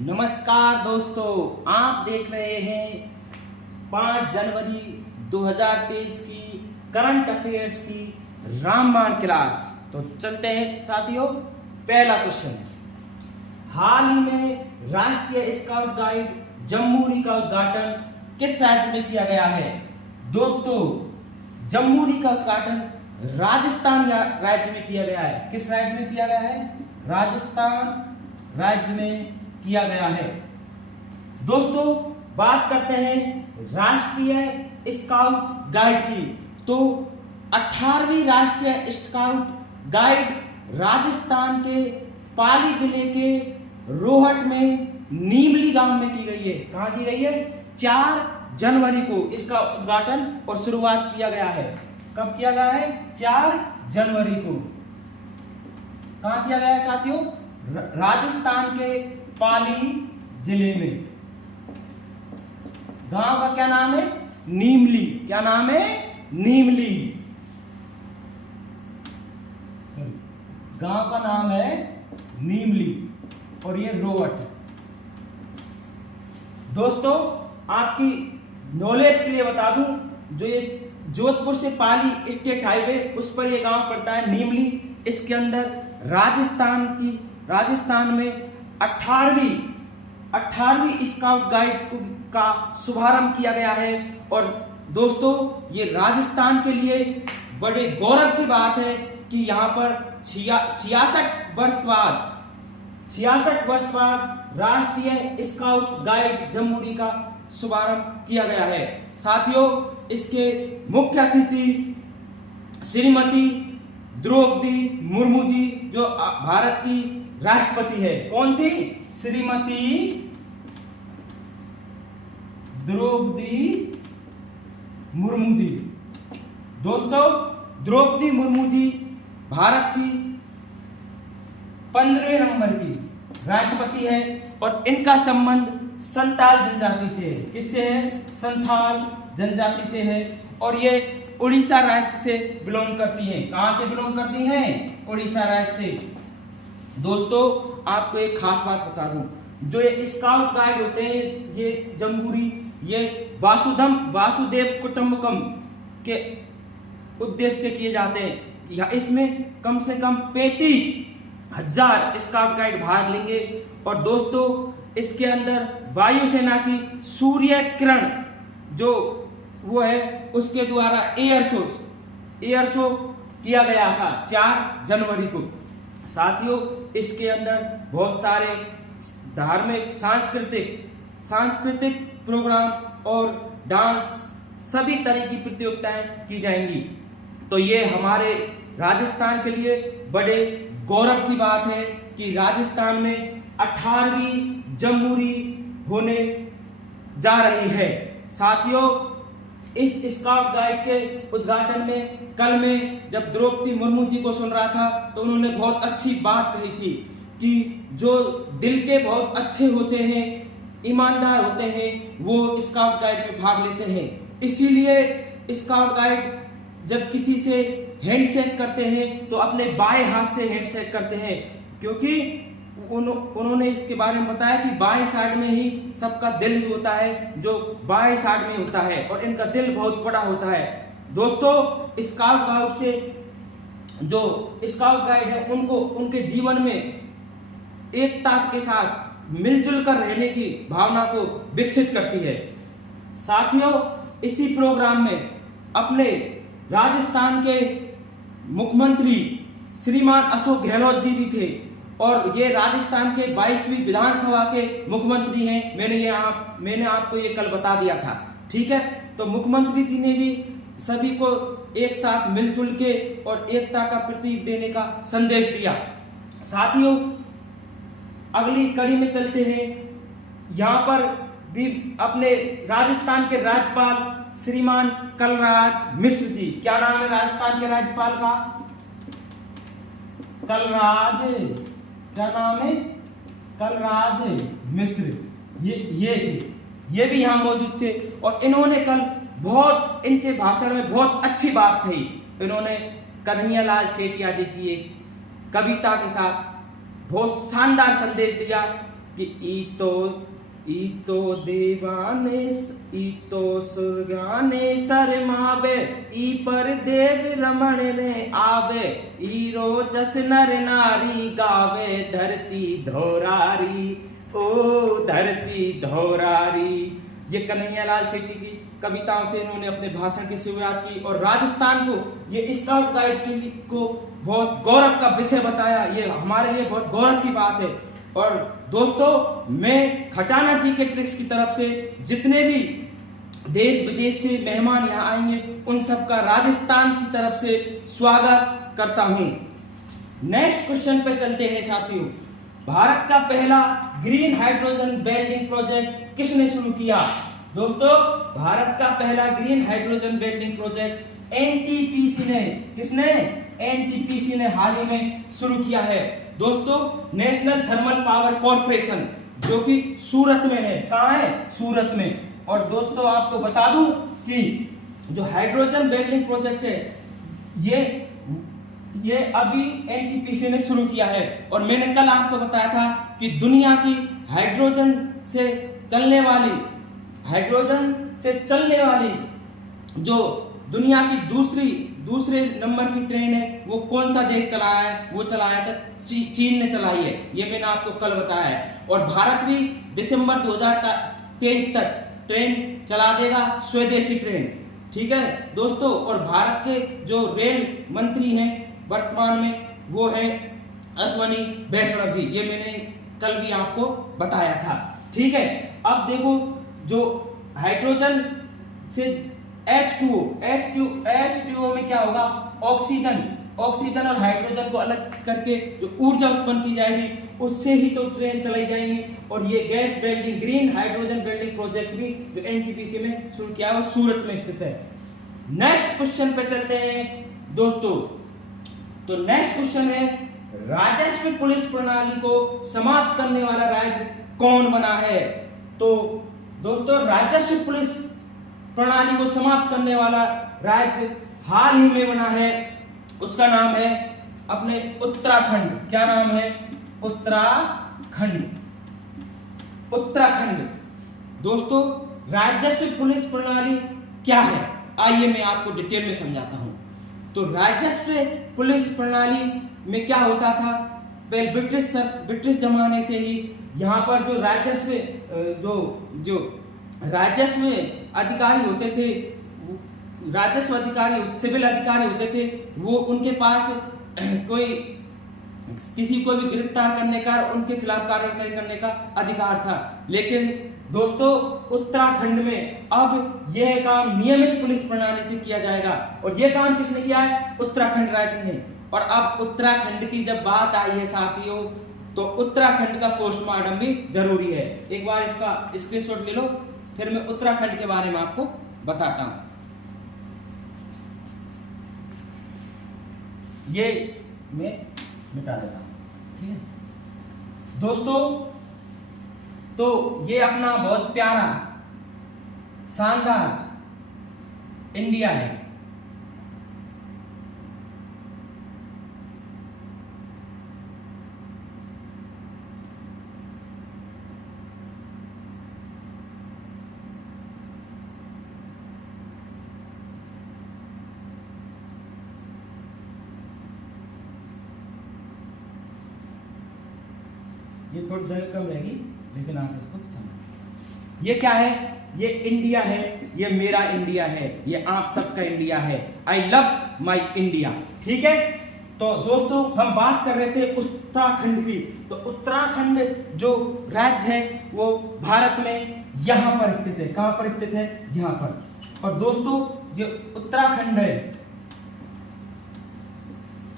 नमस्कार दोस्तों, आप देख रहे हैं 5 जनवरी 2023 की करंट अफेयर्स की रामबाण क्लास। तो चलते हैं साथियों। पहला क्वेश्चन, हाल ही में राष्ट्रीय स्काउट गाइड जम्मूरी का उद्घाटन किस राज्य में किया गया है? दोस्तों, जम्मूरी का उद्घाटन राजस्थान राज्य में किया गया है। किस राज्य में किया गया है? राजस्थान राज्य में किया गया है। दोस्तों, बात करते हैं राष्ट्रीय स्काउट गाइड की। तो 18वीं राष्ट्रीय स्काउट गाइड राजस्थान के पाली जिले के रोहट में नीमली गांव में की गई है। कहां की गई है? 4 जनवरी को इसका उद्घाटन और शुरुआत किया गया है। कब किया गया है? 4 जनवरी को। कहां किया गया है साथियों? राजस्थान के पाली जिले में। गांव का क्या नाम है? नीमली। क्या नाम है? नीमली। गांव का नाम है नीमली और ये रोहट। दोस्तों, आपकी नॉलेज के लिए बता दूं, जो ये जोधपुर से पाली स्टेट हाईवे उस पर ये गांव पड़ता है नीमली। इसके अंदर राजस्थान में 18वीं स्काउट गाइड का शुभारंभ किया गया है। और दोस्तों, ये राजस्थान के लिए बड़े गौरव की बात है कि यहाँ पर 66 वर्ष बाद राष्ट्रीय स्काउट गाइड जम्मूरी का शुभारंभ किया गया है। साथियों, इसके मुख्य अतिथि श्रीमती द्रौपदी मुर्मू जी, जो भारत की राष्ट्रपति है। कौन थी? श्रीमती द्रौपदी मुर्मू जी। दोस्तों, द्रौपदी मुर्मू जी भारत की 15वें नंबर की राष्ट्रपति है और इनका संबंध संथाल जनजाति से है। किससे है? संथाल जनजाति से है और ये उड़ीसा राज्य से बिलोंग करती हैं। कहां से बिलोंग करती हैं? उड़ीसा राज्य से। दोस्तों, आपको एक खास बात बता दूं, जो ये स्काउट गाइड होते हैं, ये जम्मूरी, ये वासुदेव कुटुंबकम के उद्देश्य से किए जाते हैं। या इसमें कम से कम 35,000 स्काउट गाइड भाग लेंगे। और दोस्तों, इसके अंदर वायुसेना की सूर्य किरण जो वो है, उसके द्वारा एयर शो किया गया था 4 जनवरी को। साथियों, इसके अंदर बहुत सारे धार्मिक सांस्कृतिक प्रोग्राम और डांस, सभी तरह की प्रतियोगिताएं की जाएंगी। तो ये हमारे राजस्थान के लिए बड़े गौरव की बात है कि राजस्थान में 18वीं जम्मूरी होने जा रही है। साथियों, इस स्काउट गाइड के उद्घाटन में कल में जब द्रौपदी मुर्मू जी को सुन रहा था, तो उन्होंने बहुत अच्छी बात कही थी कि जो दिल के बहुत अच्छे होते हैं, ईमानदार होते हैं, वो स्काउट गाइड में भाग लेते हैं। इसीलिए स्काउट गाइड जब किसी से हैंडशेक करते हैं तो अपने बाएं हाथ से हैंडशेक करते हैं, क्योंकि उन्होंने इसके बारे में बताया कि बाएं साइड में ही सबका दिल होता है, जो बाएं साइड में होता है, और इनका दिल बहुत बड़ा होता है। दोस्तों, स्काउट गाइड से जो स्काउट गाइड है, उनको उनके जीवन में एकता के साथ मिलजुल कर रहने की भावना को विकसित करती है। साथियों, इसी प्रोग्राम में अपने राजस्थान के मुख्यमंत्री श्रीमान अशोक गहलोत जी भी थे और ये राजस्थान के 22वीं विधानसभा के मुख्यमंत्री हैं। मैंने आपको ये कल बता दिया था। ठीक है, तो मुख्यमंत्री जी ने भी सभी को एक साथ मिलजुल के और एकता का प्रतीक देने का संदेश दिया। साथियों, अगली कड़ी में चलते हैं। यहाँ पर भी अपने राजस्थान के राज्यपाल श्रीमान कलराज मिश्र जी। क्या नाम है राजस्थान के राज्यपाल का? कलराज। क्या नाम है? कलराज मिश्र। ये भी यहाँ मौजूद थे और इन्होंने कल इनके भाषण में बहुत अच्छी बात कही। इन्होंने कन्हैयालाल सेठिया जी की एक कविता के साथ बहुत शानदार संदेश दिया कि ई तो देवाने ई तो सुरगाने शरमावे, ई पर देव रमण ने आवे, ई रोजस नर नारी गावे, धरती धोरारी ओ धरती धोरारी। ये कन्हैयालाल सेठी की कविताओं से इन्होंने अपने भाषण की शुरुआत की और राजस्थान को ये स्काउट गाइड को बहुत गौरव का विषय बताया। ये हमारे लिए बहुत गौरव की बात है। और दोस्तों, मैं खटाना जी के ट्रिक्स की तरफ से जितने भी देश विदेश से मेहमान यहाँ आएंगे उन सबका राजस्थान की तरफ से स्वागत करता हूँ। नेक्स्ट क्वेश्चन पे चलते हैं साथियों। भारत का पहला ग्रीन हाइड्रोजन वेल्डिंग प्रोजेक्ट किसने शुरू किया? दोस्तों, भारत का पहला green hydrogen welding project NTPC ने, किसने? एनटीपीसी ने हाल ही में शुरू किया है। दोस्तों, नेशनल थर्मल पावर कॉर्पोरेशन, जो कि सूरत में है। कहाँ है? सूरत में। और दोस्तों, आपको बता दूं कि जो हाइड्रोजन वेल्डिंग प्रोजेक्ट है ये अभी एनटीपीसी ने शुरू किया है। और मैंने कल आपको बताया था कि दुनिया की हाइड्रोजन से चलने वाली जो दुनिया की दूसरे नंबर की ट्रेन है वो कौन सा देश चला रहा है? वो चलाया था चीन ने चलाई है। ये मैंने आपको कल बताया है। और भारत भी दिसंबर 2023 तक ट्रेन चला देगा, स्वदेशी ट्रेन। ठीक है दोस्तों। और भारत के जो रेल मंत्री हैं वर्तमान में वो है अश्वनी वैष्णव जी। ये मैंने कल भी आपको बताया था। ठीक है। अब देखो, जो हाइड्रोजन से H2O में क्या होगा? ऑक्सीजन और हाइड्रोजन को अलग करके जो ऊर्जा उत्पन्न की जाएगी उससे ही तो ट्रेन चलाई जाएंगी। और ये gas welding green hydrogen welding project भी जो एनटीपीसी में शुरू किया है वो सूरत में स्थित है। नेक्स्ट क्वेश्चन पे चलते हैं दोस्तों। तो नेक्स्ट क्वेश्चन है, राजस्व पुलिस प्रणाली को समाप्त करने वाला राज्य कौन बना है? तो दोस्तों, राजस्व पुलिस प्रणाली को समाप्त करने वाला राज्य हाल ही में बना है। उसका नाम है अपने उत्तराखंड। क्या नाम है? उत्तराखंड। दोस्तों, राजस्व पुलिस प्रणाली क्या है? आइए मैं आपको डिटेल में समझाता हूं। तो राजस्व पुलिस प्रणाली में क्या होता था? पहले ब्रिटिश जमाने से ही यहाँ पर जो राजस्व अधिकारी होते थे, सिविल अधिकारी होते थे, वो उनके पास किसी को भी गिरफ्तार करने का, उनके खिलाफ कार्रवाई करने का अधिकार था। लेकिन दोस्तों, उत्तराखंड में अब यह काम नियमित पुलिस प्रणाली से किया जाएगा। और यह काम किसने किया है? उत्तराखंड राज्य ने। और अब उत्तराखंड की जब बात आई है साथियों, तो उत्तराखंड का पोस्टमार्टम भी जरूरी है। एक बार इसका स्क्रीनशॉट ले लो, फिर मैं उत्तराखंड के बारे में आपको बताता हूं। ये मैं मिटा देता हूं। ठीक है दोस्तों, तो ये अपना बहुत प्यारा शानदार इंडिया है। ये थोड़ी जगह कम रहेगी लेकिन आप इसको समझ। ये क्या है? ये इंडिया है, ये मेरा इंडिया है, ये आप सबका इंडिया है। I love my India. ठीक है। तो दोस्तों, हम बात कर रहे थे उत्तराखंड की। तो उत्तराखंड जो राज्य है वो भारत में यहाँ पर स्थित है। कहाँ पर स्थित है? यहाँ पर। और दोस्तों, जो उत्तराखंड है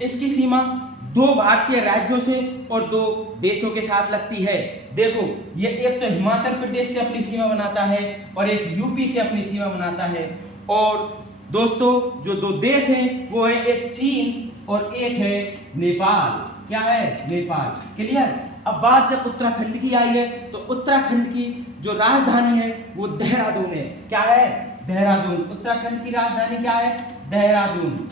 इसकी सीमा 2 भारतीय राज्यों से और 2 देशों के साथ लगती है। देखो, ये एक तो हिमाचल प्रदेश से अपनी सीमा बनाता है और एक यूपी से अपनी सीमा बनाता है। और दोस्तों, जो 2 देश हैं वो है एक चीन और एक है नेपाल। क्या है? नेपाल। क्लियर। अब बात जब उत्तराखंड की आई है तो उत्तराखंड की जो राजधानी है वो देहरादून है। क्या है? देहरादून। उत्तराखंड की राजधानी क्या है? देहरादून।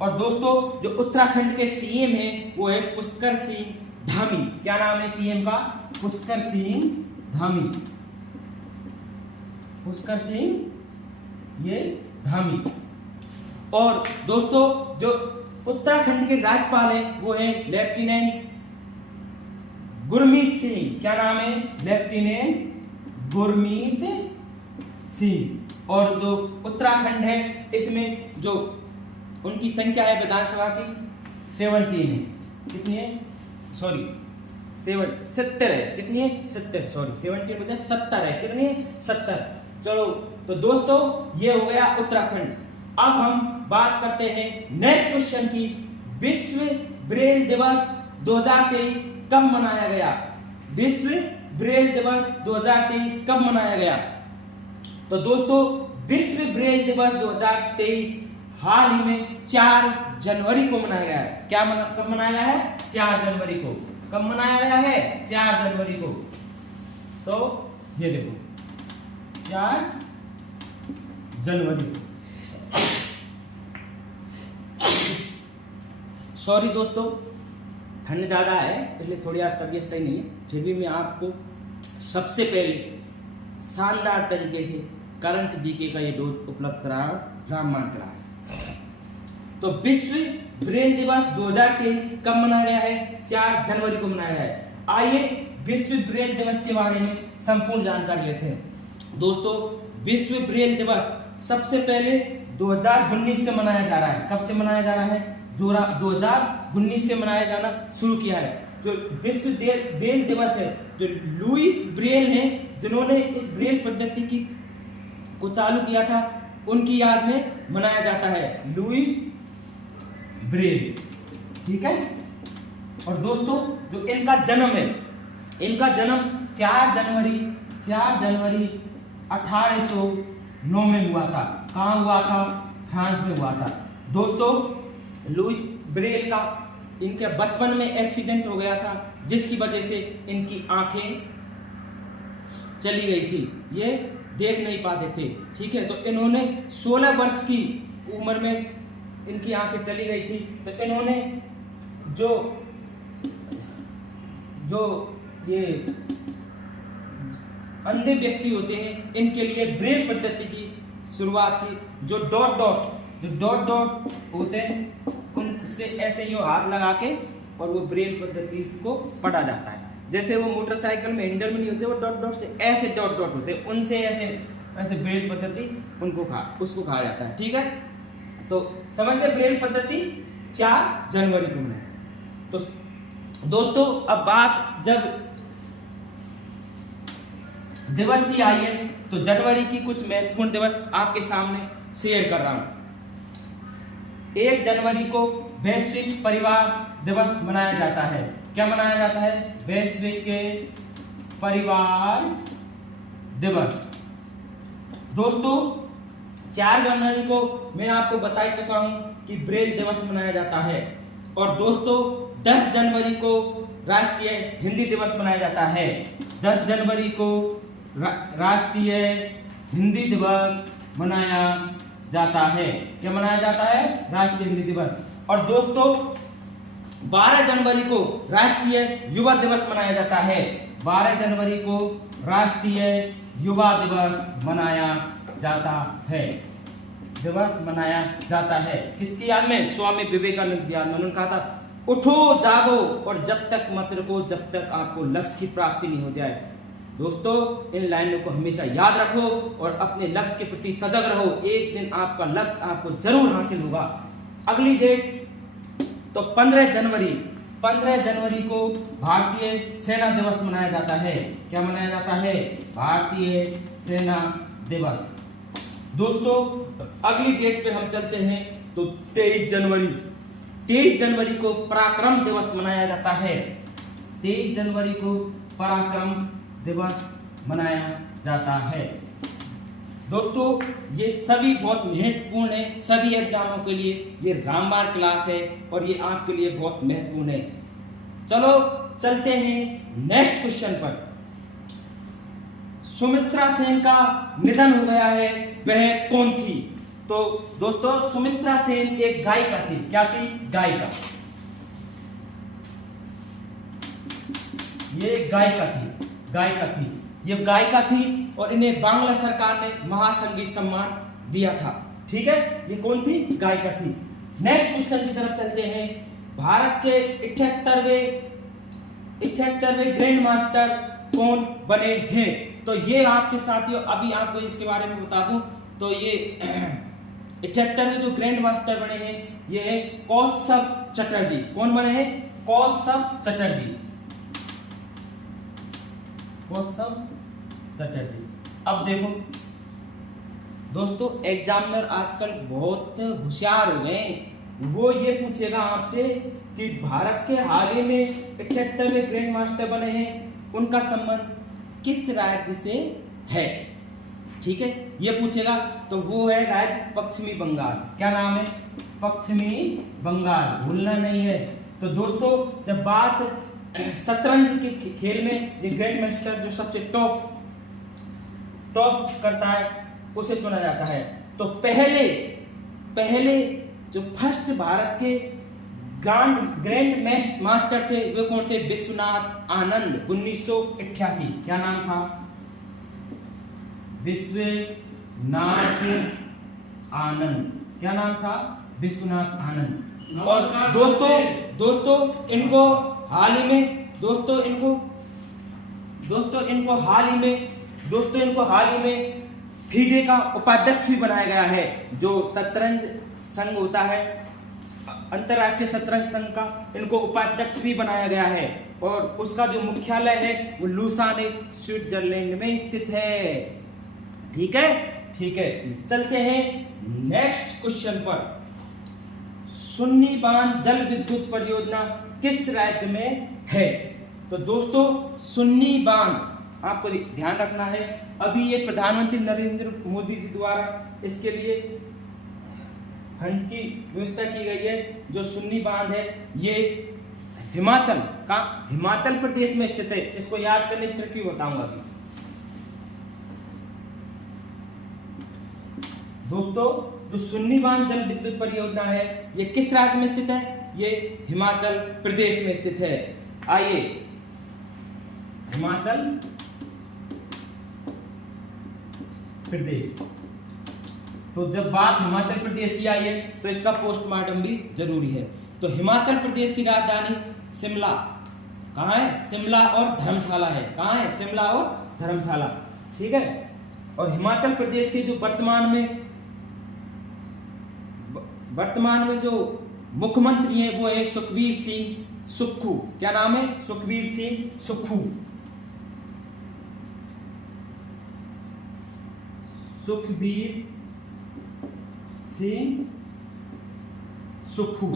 और दोस्तों, जो उत्तराखंड के सीएम हैं वो है पुष्कर सिंह धामी। क्या नाम है सीएम का? पुष्कर सिंह धामी। पुष्कर सिंह ये धामी। और दोस्तों जो उत्तराखंड के राज्यपाल हैं वो है लेफ्टिनेंट गुरमीत सिंह। क्या नाम है? लेफ्टिनेंट गुरमीत सिंह। और जो उत्तराखंड है इसमें जो उनकी संख्या है विधानसभा की 17 है। कितनी है? सॉरी 70 है। कितनी है? 70। सॉरी 17 बजाय 70 है। कितनी है? 70। चलो तो दोस्तों ये हो गया उत्तराखंड। अब हम बात करते हैं नेक्स्ट क्वेश्चन की। विश्व ब्रेल दिवस 2023 कब मनाया गया? विश्व ब्रेल दिवस 2023 कब मनाया गया? तो दोस्तों विश्व ब्रेल दिवस 2023 हाल ही में 4 जनवरी को मनाया गया है। कब मनाया गया है? 4 जनवरी को। कब मनाया गया है? 4 जनवरी को। तो ये देखो 4 जनवरी। सॉरी दोस्तों ठंड ज़्यादा है इसलिए थोड़ी आज तबीयत सही नहीं है, फिर भी मैं आपको सबसे पहले शानदार तरीके से करंट जीके का ये डोज उपलब्ध करा रहा हूँ राममान क्लास। तो विश्व ब्रेल दिवस 2023 कब मनाया गया है? 4 जनवरी को मनाया गया है। आइए विश्व ब्रेल दिवस के बारे में संपूर्ण जानकारी लेते हैं। दोस्तों विश्व ब्रेल दिवस सबसे पहले 2019 से मनाया जा रहा है। कब से मनाया जा रहा है? 2019 से मनाया जाना शुरू किया है। जो विश्व ब्रेल दिवस है, जो लुईस ब्रेल हैं जिन्होंने इस ब्रेल पद्धति को चालू किया था उनकी याद में मनाया जाता है। लुईस ब्रेल, ठीक है। और दोस्तों जो इनका जन्म है, इनका जन्म 4 जनवरी 1809 में हुआ था। कहाँ हुआ था? फ्रांस में हुआ था। दोस्तों लुईस ब्रेल का इनके बचपन में एक्सीडेंट हो गया था जिसकी वजह से इनकी आंखें चली गई थी, ये देख नहीं पाते थे, ठीक है। तो इन्होंने 16 वर्ष की उम्र में इनकी आंखें चली गई थी, तो इन्होंने जो ये अंधे व्यक्ति होते हैं इनके लिए ब्रेल पद्धति की शुरुआत की। जो डॉट डॉट होते हैं उनसे ऐसे ही हाथ लगा के और वो ब्रेल पद्धति को पढ़ा जाता है। जैसे वो मोटरसाइकिल में हैंडल में नहीं होते, वो डॉट डॉट से ऐसे डॉट डॉट होते हैं, उनसे ऐसे ब्रेल पद्धति उसको कहा जाता है, ठीक है। तो समझते ब्रेल पद्धति 4 जनवरी को मनाया। तो दोस्तों अब बात जब दिवस की आई है तो जनवरी की कुछ महत्वपूर्ण दिवस आपके सामने शेयर कर रहा हूं। 1 जनवरी को वैश्विक परिवार दिवस मनाया जाता है। क्या मनाया जाता है? वैश्विक परिवार दिवस। दोस्तों 4 जनवरी को मैं आपको बता चुका हूं कि ब्रेल दिवस मनाया जाता है। और दोस्तों 10 जनवरी को राष्ट्रीय हिंदी दिवस मनाया जाता है। 10 जनवरी को राष्ट्रीय हिंदी दिवस मनाया जाता है। क्या मनाया जाता है? राष्ट्रीय हिंदी दिवस। और दोस्तों 12 जनवरी को राष्ट्रीय युवा दिवस मनाया जाता है। 12 जनवरी को राष्ट्रीय युवा दिवस मनाया जाता है। किसकी याद में? स्वामी विवेकानंद की याद में। उन्होंने कहा था उठो जागो और जब तक मत रुको जब तक आपको लक्ष्य की प्राप्ति नहीं हो जाए। दोस्तों इन लाइनों को हमेशा याद रखो और अपने लक्ष्य के प्रति सजग रहो। एक दिन आपका लक्ष्य आपको जरूर हासिल होगा। अगली डेट तो 15 जनवरी को भारतीय सेना दिवस मनाया जाता है। क्या मनाया जाता है? भारतीय सेना दिवस। दोस्तों अगली डेट पे हम चलते हैं तो 23 जनवरी को पराक्रम दिवस मनाया जाता है। 23 जनवरी को पराक्रम दिवस मनाया जाता है। दोस्तों ये सभी बहुत महत्वपूर्ण है, सभी एग्जामों के लिए ये रामबाण क्लास है और ये आपके लिए बहुत महत्वपूर्ण है। चलो चलते हैं नेक्स्ट क्वेश्चन पर। सुमित्रा सेन का निधन हो गया है, वह कौन थी? तो दोस्तों सुमित्रा सेन एक गायिका थी। क्या थी? गायिका। ये गायिका थी, ये गायिका थी और इन्हें बांग्ला सरकार ने महासंगीत सम्मान दिया था। ठीक है, ये कौन थी? गायिका थी। नेक्स्ट क्वेश्चन की तरफ चलते हैं। भारत के 78वें ग्रैंड मास्टर कौन बने हैं? तो ये आपके साथियों, अभी आपको इसके बारे में बता दूं तो ये 78वें जो ग्रैंड मास्टर बने हैं ये है कौस्तुभ चटर्जी। कौन बने हैं? कौस्तुभ चटर्जी। अब देखो दोस्तों, एग्जामिनर आजकल बहुत होशियार हो गए। वो ये पूछेगा आपसे कि भारत के हाल ही में 78वें ग्रैंड मास्टर बने हैं, उनका संबंध किस राज्य से है? ठीक है, ये पूछेगा। तो वो है राज्य पश्चिमी बंगाल। क्या नाम है? पश्चिमी बंगाल, भूलना नहीं है। तो दोस्तों, जब बात शतरंज के खेल में ये ग्रैंड मास्टर जो सबसे टॉप करता है उसे चुना जाता है। तो पहले जो फर्स्ट भारत के ग्रैंड मास्टर थे वे कौन थे? विश्वनाथ आनंद, 1988। क्या नाम था? विश्वनाथ आनंद। क्या नाम था? विश्वनाथ आनंद। और दोस्तों इनको हाल ही में फीडे का उपाध्यक्ष भी बनाया गया है। जो शतरंज संघ होता है, अंतरराष्ट्रीय शतरंज संघ का, इनको उपाध्यक्ष भी बनाया गया है। और उसका जो मुख्यालय है वो लूसान, स्विट्जरलैंड में स्थित है। ठीक है, चलते हैं नेक्स्ट क्वेश्चन पर। सुन्नी बांध जल विद्युत परियोजना किस राज्य में है? तो दोस्तों, सुन्नी बांध आपको ध्यान रखना है, अभी ये प्रधानमंत्री नरेंद्र मोदी जी द्वारा इसके लिए फंड की व्यवस्था की गई है। जो सुन्नी बांध है ये हिमाचल प्रदेश में स्थित है। इसको याद करने की ट्रिक बताऊंगा अभी। दोस्तों, जो सुन्नी बांध जल विद्युत परियोजना है ये किस राज्य में स्थित है? ये हिमाचल प्रदेश में स्थित है। आइए, हिमाचल प्रदेश। तो जब बात हिमाचल प्रदेश की आई है तो इसका पोस्टमार्टम भी जरूरी है। तो हिमाचल प्रदेश की राजधानी शिमला कहाँ है? शिमला और धर्मशाला है। कहाँ है? शिमला और धर्मशाला। ठीक है, और हिमाचल प्रदेश के जो वर्तमान में जो मुख्यमंत्री हैं वो है सुखबीर सिंह सुक्खू। क्या नाम है? सुखबीर सिंह सुक्खू। सुखबीर सिंह सुक्खू।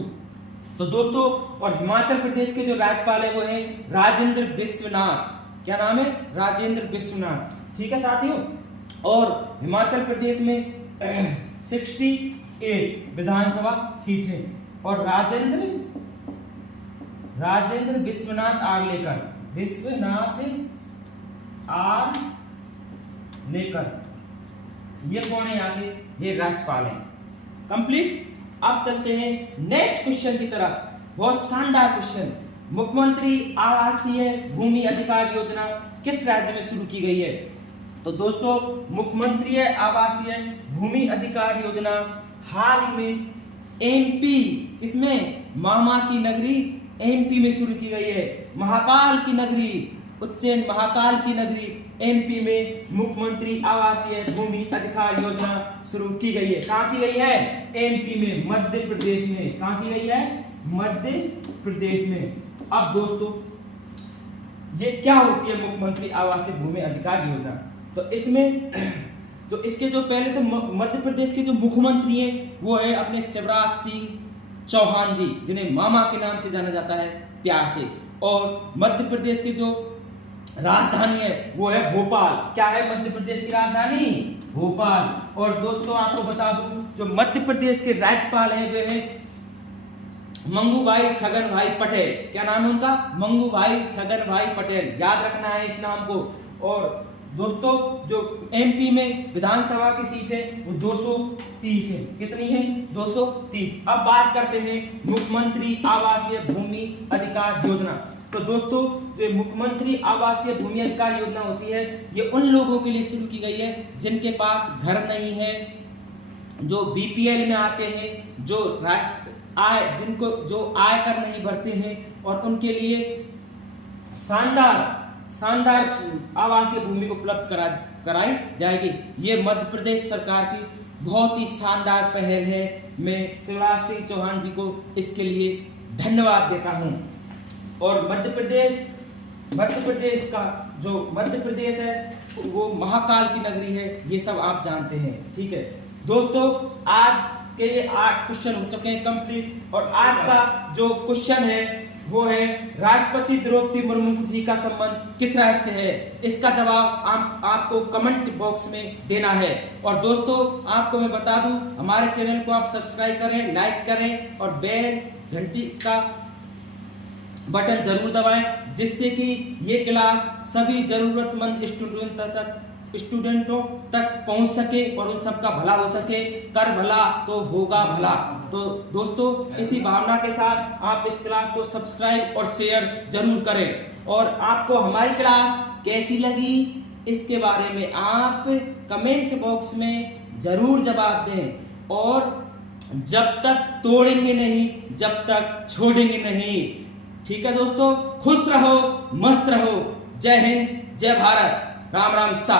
तो दोस्तों, और हिमाचल प्रदेश के जो राज्यपाल है वो है राजेंद्र विश्वनाथ। क्या नाम है? राजेंद्र विश्वनाथ। ठीक है साथियों, और हिमाचल प्रदेश में 68 विधानसभा सीट है। और राजेंद्र विश्वनाथ आर्लेकर ये कौन है? यहाँ के ये राज्यपाल हैं। कंप्लीट। अब चलते हैं नेक्स्ट क्वेश्चन की तरफ। बहुत शानदार क्वेश्चन। मुख्यमंत्री आवासीय भूमि अधिकार योजना किस राज्य में शुरू की गई है? तो दोस्तों, मुख्यमंत्री आवासीय भूमि अधिकार योजना हाल ही में एमपी, किसमें? मामा की नगरी एमपी में शुरू की गई है। महाकाल की नगरी, उज्जैन महाकाल की नगरी एमपी में मुख्यमंत्री आवासीय भूमि अधिकार योजना शुरू की गई है। कहाँ की गई है? एमपी में, मध्य प्रदेश में। कहाँ की गई है? मध्य प्रदेश में। अब दोस्तों, ये क्या होती है मुख्यमंत्री आवासीय भूमि अधिकार योजना? तो इसमें तो इसके जो पहले तो मध्य प्रदेश के जो मुख्यमंत्री हैं वो है अपने शिवराज सिंह चौहान जी, जिन्हें मामा के नाम से जाना जाता है प्यार से। और मध्य प्रदेश के जो राजधानी है वो है भोपाल। क्या है मध्य प्रदेश की राजधानी? भोपाल। और दोस्तों, आपको बता दूं, जो मध्य प्रदेश के राज्यपाल हैं वे हैं मंगूभाई छगन भाई पटेल। क्या नाम है उनका? मंगूभाई छगन भाई पटेल। याद रखना है इस नाम को। और दोस्तों, जो एमपी में विधानसभा की सीट है वो 230 है। कितनी है? 230। अब बात करते हैं मुख्यमंत्री आवासीय भूमि अधिकार योजना। तो दोस्तों, जो मुख्यमंत्री आवासीय भूमि अधिकार योजना होती है, ये उन लोगों के लिए शुरू की गई है जिनके पास घर नहीं है, जो बीपीएल में आते हैं, जो जिनको जो आयकर नहीं भरते हैं, और उनके लिए शानदार आवासीय भूमि उपलब्ध कराई जाएगी। ये मध्य प्रदेश सरकार की बहुत ही शानदार पहल है। मैं शिवराज सिंह चौहान जी को इसके लिए धन्यवाद देता हूं। और मध्य प्रदेश का जो मध्य प्रदेश है वो महाकाल की नगरी है, ये सब आप जानते हैं। ठीक है दोस्तों, आज के लिए 8 क्वेश्चन हो चुके हैं कंप्लीट। और आज का जो क्वेश्चन है वो है, राष्ट्रपति द्रौपदी मुर्मू जी का संबंध किस राज्य से है? इसका जवाब आपको कमेंट बॉक्स में देना है। और दोस्तों, आपको मैं बता दूं, हमारे चैनल को आप सब्सक्राइब करें, लाइक करें और बेल घंटी का बटन जरूर दबाएं, जिससे कि ये क्लास सभी जरूरतमंद स्टूडेंटों तक पहुंच सके और उन सबका भला हो सके। कर भला तो होगा भला। तो दोस्तों, इसी भावना के साथ आप इस क्लास को सब्सक्राइब और शेयर जरूर करें। और आपको हमारी क्लास कैसी लगी, इसके बारे में आप कमेंट बॉक्स में जरूर जवाब दें। और जब तक तोड़ेंगे नहीं, जब तक छोड़ेंगे नहीं। ठीक है दोस्तों, खुश रहो, मस्त रहो। जय हिंद, जय भारत, राम राम सा।